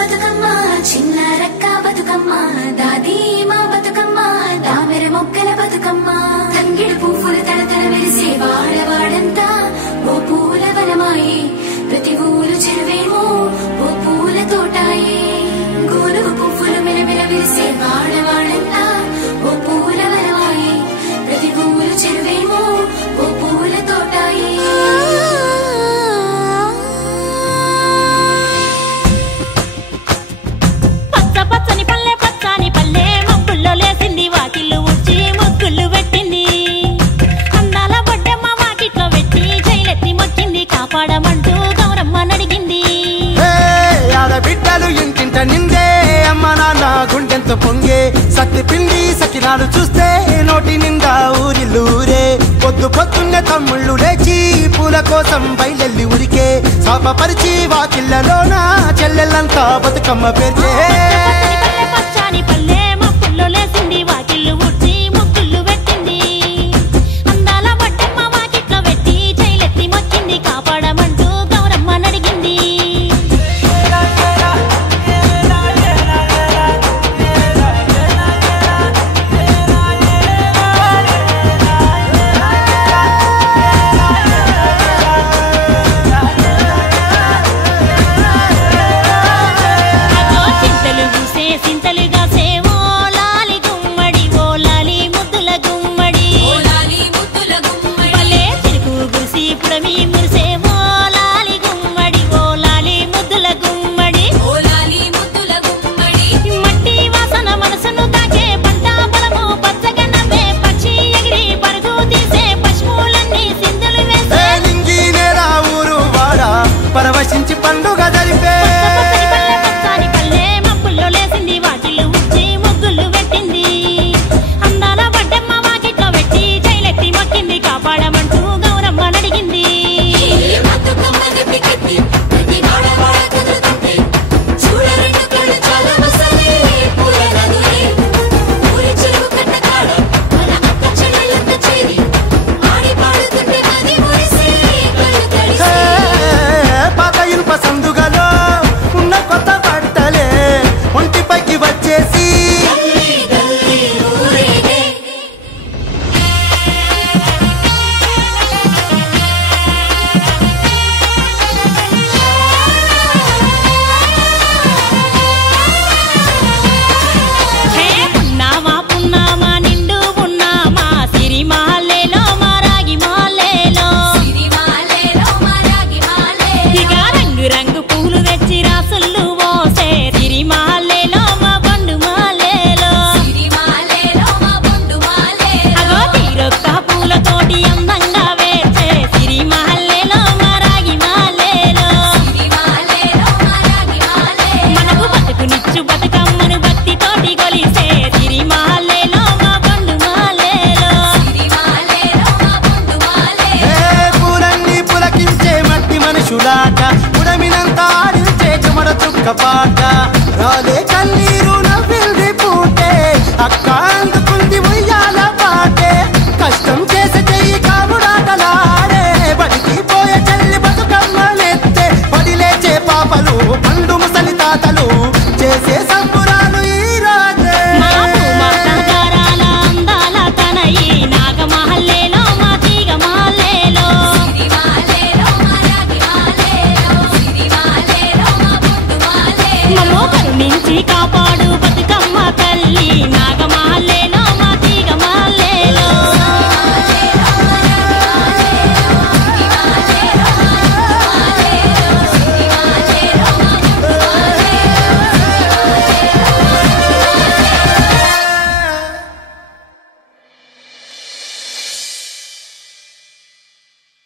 బతుకమ్మ చిన్న రక్క బతుకమ్మ దాది మా బతుకమ్మ దామెర మొక్కల బతుకమ్మ తంగిడి పువ్వులు తడతడ మెరిసే వాడవాడంతా ఓ పూల వనమాయే ప్రతి ఊరు చెరువేమో ఓ పూల తోటాయే గోనుగు పువ్వులు మెలమెల మెరిసే వాడవాడంతా ఓ పూల వనమాయే ప్రతి ఊరు చెరువేమో ఓ పూల తోటాయే కాపాడమంటూ గౌరమ్మ నడిగింది ఆడబిడ్డలు ఇంటింట నిందే అమ్మ నాన్న గుండెంత పొంగే సత్తి పిండి సకినాలు చూస్తే నోటి నిండా ఊరిల్లూరే పొద్దు పొద్దున్నే తమ్ముళ్ళు లేచి పూల కోసం బయలెల్లి ఉరికే శాపపరిచి వాకిళ్ళలోన చెల్లెళ్ళంతా బతుకమ్మ పేర్చే పచ్చాని పల్లె మప్పుల్లో లేసింది వాకిళ్ళు ఊడ్చి ముగ్గుళ్ళు పెట్టింది అందాల బొడ్డమ్మ వాకిట్లో పెట్టి జైలెత్తి మొక్కింది కాపాడమంటూ గౌరమ్మ నడిగింది చింతలు పూసే సింతలుగా సేవో లాలి గుమ్మడి ఓ లాలి ముద్దుల గుమ్మడి భలే చిరుకు గురిసి పుడమి మురిసే ఓ లాలి గుమ్మడి ఓ లాలి ముద్దుల గుమ్మడి మట్టి వాసన మనసును తాకే పంట బలము పచ్చగా నవ్వే పక్షి ఎగిరి పరుగు తీసే పశువులన్నీ సింధులు వేసే నింగి నేల ఊరు వాడ పరవశించి పండుగ జరిపే పచ్చాని పల్లె మబ్బుల్లో లేసింది వాకిళ్ళు ఉచ్చి ముగ్గులు పెట్టింది అందాల బొడ్డమ్మ వాకిట్లో పెట్టి జైలెత్తి మొక్కింది కాపాడమంటూ గౌరమ్మ నడిగింది పాత ఇనుప సందుగలో ఉన్న కొత్త బట్టలే ఒంటిపైకి వచ్చేసి హే పున్నామా పున్నామా నిండు పున్నామా సిరిమాలేలో మా రాగి మాలేలో ఇక రంగు రంగు పూలు తెచ్చి రాసుళ్ళు పోసే సిరిమాలేలో మా బండు మాలేలో అగో తీరొక్క పూలతోటి అందంగా వేచే సిరిమాలేలో మా రాగి మాలేలో మనకు బతుకునిచ్చు బతుకమ్మను భక్తితోటి కొలిసే సిరిమాలేలో మా బండు మాలేలో పూలన్నీ పులకించే మట్టి మనుషులాట ఉడమినంత ఆడించే చెమడ చుక్క పాట